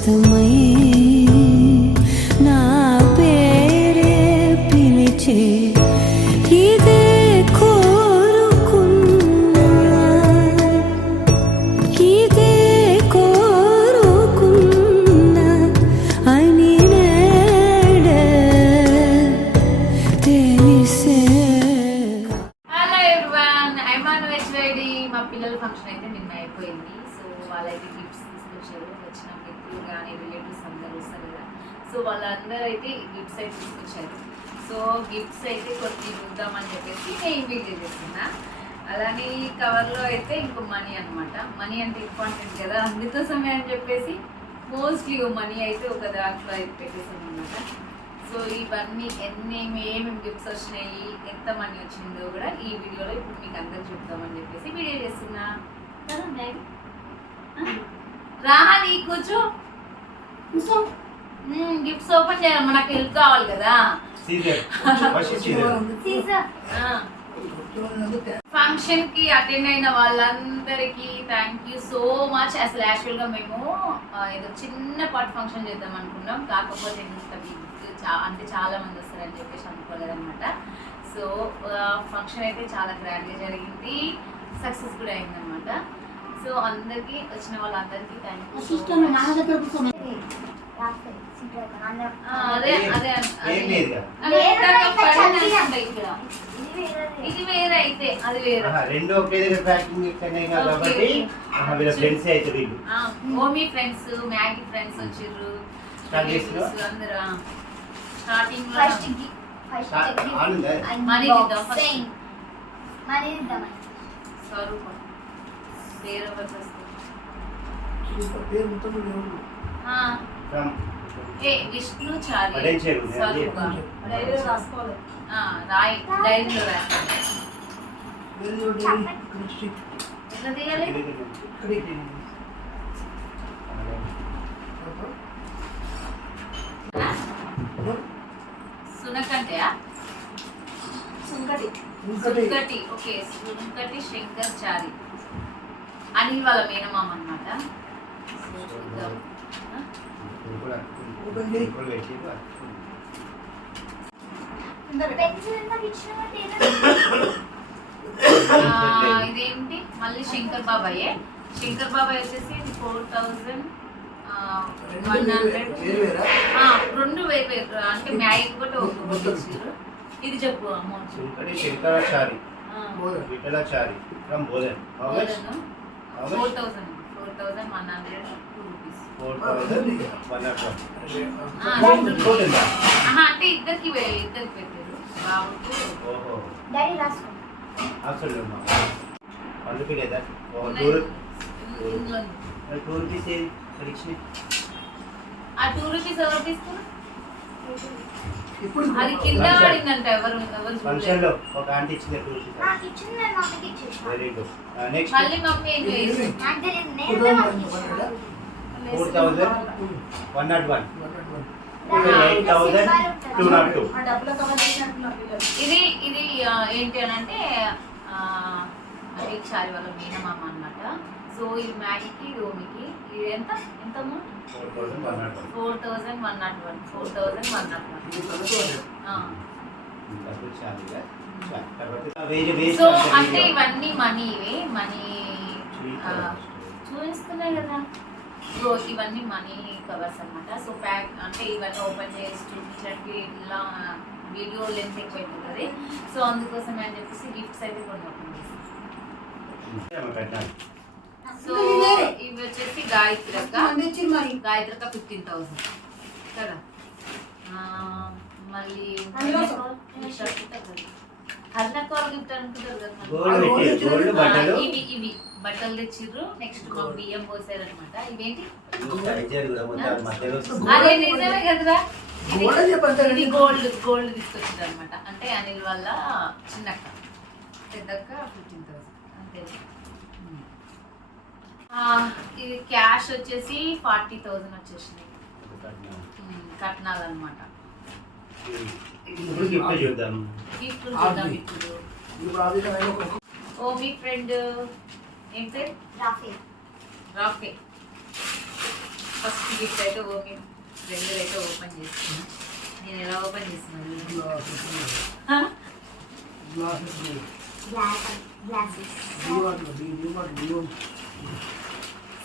శాశ్వతమై నా పేరే పిలిచే ఇదే కోరుకున్నా ఇదే కోరుకున్నా అని నేడే తెలిసే. హలో ఎవ్రీవన్, ఐమాన్ వెజ్వేడి. మా పిల్లల ఫంక్షన్ అయితే నిన్న అయిపోయింది. సో వాళ్ళైతే గిఫ్ట్స్ తీసుకొచ్చారు. వచ్చిన మిత్రులు కానీ రిలేటివ్స్ అందరూ వస్తారు కదా, సో వాళ్ళందరూ అయితే గిఫ్ట్స్ అయితే తీసుకొచ్చారు. సో గిఫ్ట్స్ అయితే కొన్ని చూద్దామని చెప్పేసి నేను వీడియో చేస్తున్నా. అలానే ఈ కవర్లో అయితే ఇంకో మనీ అనమాట. మనీ అంటే ఇంపార్టెంట్ కదా, అందుకోసమే అని చెప్పేసి మోస్ట్లీ మనీ అయితే ఒక దాంట్లో అయితే పెట్టేసాను అనమాట. సో ఇవన్నీ ఏమేమి గిఫ్ట్స్ వచ్చినాయి, ఎంత మనీ వచ్చిందో కూడా ఈ వీడియోలో ఇప్పుడు మీకు అందరికి చెప్తామని చెప్పేసి వీడియో చేస్తున్నా. రాని కూర్చో, గిఫ్ట్స్ ఓపెన్ చేయాలి, మనకు హెల్ప్ కావాలి కదా. ఫంక్షన్ కి అటెండ్ అయిన వాళ్ళందరికీ థ్యాంక్ యూ సో మచ్. అసలు యాక్చువల్గా మేము ఏదో చిన్నపాటి ఫంక్షన్ చేద్దాం అనుకున్నాం, కాకపోతే ఇంత బిగ్ అంటే చాలా మంది వస్తారని చెప్పేసి అనుకోలేదన్నమాట. సో ఫంక్షన్ అయితే చాలా గ్రాండ్గా జరిగింది, సక్సెస్ కూడా అయిందనమాట. సో అందరికీ వచ్చిన వాళ్ళందరికీ థ్యాంక్ యూ. ఇది వేరే అయితే అది వేరే రెండు ఒకే దగ్గర ప్యాకింగ్ కాబట్టి ఫ్రెండ్స్ అయితే వీళ్ళు ఓమీ ఫ్రెండ్స్, మ్యాగీ ఫ్రెండ్స్ వచ్చిర్రు అందరూ. స్టార్టింగ్ మనీ ఇద్దాం ఫస్ట్. స్వరూపం పేరు ఎవరు ఏ విష్ణు చారి స్వరూప రాయి డైరీలో రాయాలి. ఎట్లా తీయాలి? సునకంటయా? సుంకటి. ఓకే, సుంకటి శంకర్ చారి. అనిల్ వాళ్ళ మేనమామ అన్నమాట. ఇదేంటి మళ్ళీ శంకర్ బాబాయ్. శంకర్ బాబాయ్ వచ్చేసి ఇది 4100. రెండు వేరు అంటే మ్యాగీ ఒకటి ఇచ్చారు. ఇది చెప్పు amount. Shankarachari Vithalachari from Bodhan. 4100 rupees. అంటే ఇద్దరికి పెట్టారు బాబుకు. ఆ 2 రూపీస్ ఎవరు తీసుకున్నారు? అది కింద పడిందంట. ఎవరు ఫంక్షన్లో ఒక ఆంటీ ఇచ్చింది 2 రూపీస్. Very good. నెక్స్ట్ మళ్ళీ మమ్మీ ఏం చేసింది? 4101 8202. ఇది ఏంటి అని అంటే అభిక్ చారి వాళ్ళ మీనమామ అన్నమాట. సో ఇది మ్యాగీకి రోమికి ఇది ఎంత అమౌంట్? 4101. సో అంటే ఇవన్నీ మనీ చూపిస్తున్నాయి కదా. సో ఇవన్నీ మనీ కవర్స్ అన్నమాట. సో ప్యాక్ అంటే ఇవన్నీ ఓపెన్ చేసి చూపించడానికి ఇలా వీడియో లెంత్ ఎక్కువ అయిపోతుంది. సో అందుకోసమే అని చెప్పేసి గిఫ్ట్స్ అయితే కొన్ని ఓపెన్ చేస్తాం. సో ఇవి వచ్చేసి గాయత్రక 15,000 కదా. మళ్ళీ హర్నకోర్ గిఫ్ట్ అనుకుంటారు కదా. ఇవి బట్టలు తెచ్చిర్రు. నెక్స్ట్ మా బియ్యం పోసారు అనమాట. ఇవేంటి? అదే నిజమే కదరా. ఇది గోల్డ్ తీసుకొచ్చింది అనమాట. అంటే అనిల్ వల్ల చిన్నక్క, పెద్దక్క 15,000 అంతే. ఇది క్యాష్ వచ్చేసి 40,000 వచ్చేసింది కట్నాలు అనమాట. గిఫ్ట్ చూద్దాం ఇప్పుడు. ఓ మీ ఫ్రెండ్ ఏం పేరు? రాఫే. ఫస్ట్ గిఫ్ట్ అయితే ఓకే ఫ్రెండ్ అయితే ఓపెన్ చేస్తున్నా. నేను ఎలా ఓపెన్ చేస్తున్నాను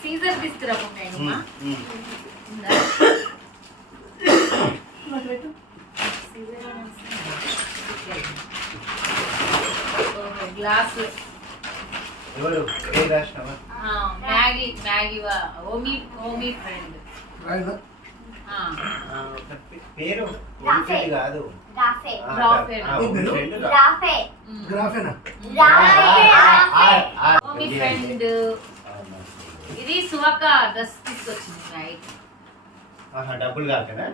సీజర్ తీసుకురా పొమ్మా గ్లాస్ ఎవరు పేరు రాసినావా? మ్యాగీ మ్యాగీ ఓమీ ఓమీ ఫ్రెండ్ పేరు ఓమిఫ్రెండ్ కాదు. రాఫే. రాఫే. ఓమిఫ్రెండ్ కాదు. రాఫే. గ్రాఫేనా ఓమీ ఫ్రెండ్. ఇది సువక డ్రెస్ తీసుకొచ్చింది మ్యాగీ. డబ్బులు కాకనా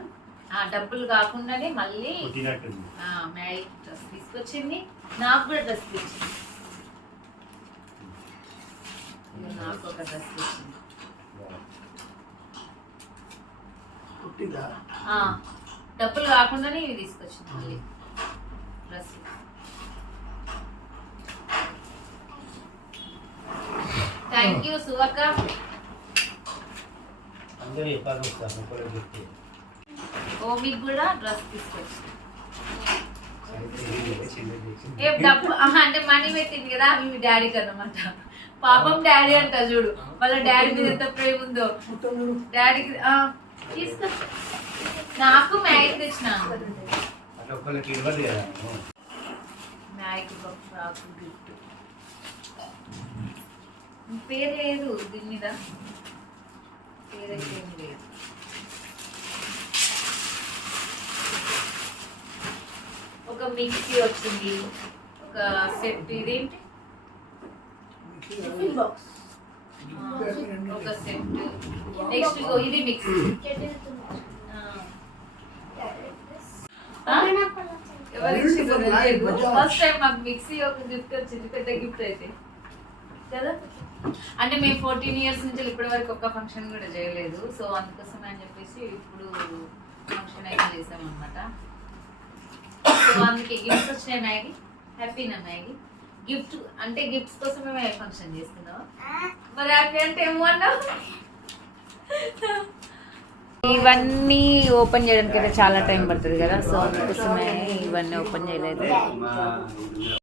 డబ్బులు కాకుండానే మళ్ళీ పుట్టినట్టుంది. మ్యాగీ డ్రెస్ తీసుకొచ్చింది. నాకు కూడా డ్రెస్ తెచ్చింది. నాకు ఒక డ్రెస్ తెచ్చింది. డబ్బులు కాకుండానే ఇవి తీసుకొచ్చింది మళ్ళీ డ్రెస్. Thank you సువక. అందరూ చెప్పాలి వస్తాను ఒకరు చెప్తే ఓమికి కూడా డ్రెస్ తీసుకొచ్చింది. చిన్నది ఏ డబ్బు అంటే మనీ పెట్టింది కదా అవి మీ డాడీకి అన్నమాట. పాపం డాడీ అంట చూడు వాళ్ళ డాడీ మీద ఎంత ప్రేమ ఉందో. డాడీకి తీసుకో. నాకు మ్యాగీ తెచ్చినాను. అట్లా ఒకళ్ళకి ఇవ్వదు కదా. మ్యాగీ ఒక ఫ్రాక్ గిఫ్ట్. పేరు లేదు దీని మీద. పేరైతే ఏం లేదు. ఒక మిక్సీ వచ్చింది. ఒక సెట్. ఇదేంటి ఒక సెట్. నెక్స్ట్ ఇది మిక్సీ. ఫస్ట్ టైం మాకు మిక్సీ ఒక గిఫ్ట్ వచ్చింది. పెద్ద గిఫ్ట్ అయితే కదా. అంటే మేము 14 years నుంచి ఇప్పటి వరకు ఒక్క ఫంక్షన్ కూడా చేయలేదు. సో అందుకోసం అని చెప్పేసి ఇప్పుడు ఫంక్షన్ అయితే చేసామన్నమాట. సో అందుకే గిఫ్ట్స్ వచ్చినాయి. మ్యాగీ హ్యాపీనా మ్యాగీ? గిఫ్ట్ అంటే గిఫ్ట్స్ కోసం మేము ఫంక్షన్ చేస్తున్నాం. మరి హ్యాపీ అంటే ఏమో అన్నావు. ఇవన్నీ ఓపెన్ చేయడానికి అయితే చాలా టైం పడుతుంది కదా. సో అందుకోసమే ఇవన్నీ ఓపెన్ చేయలేదు.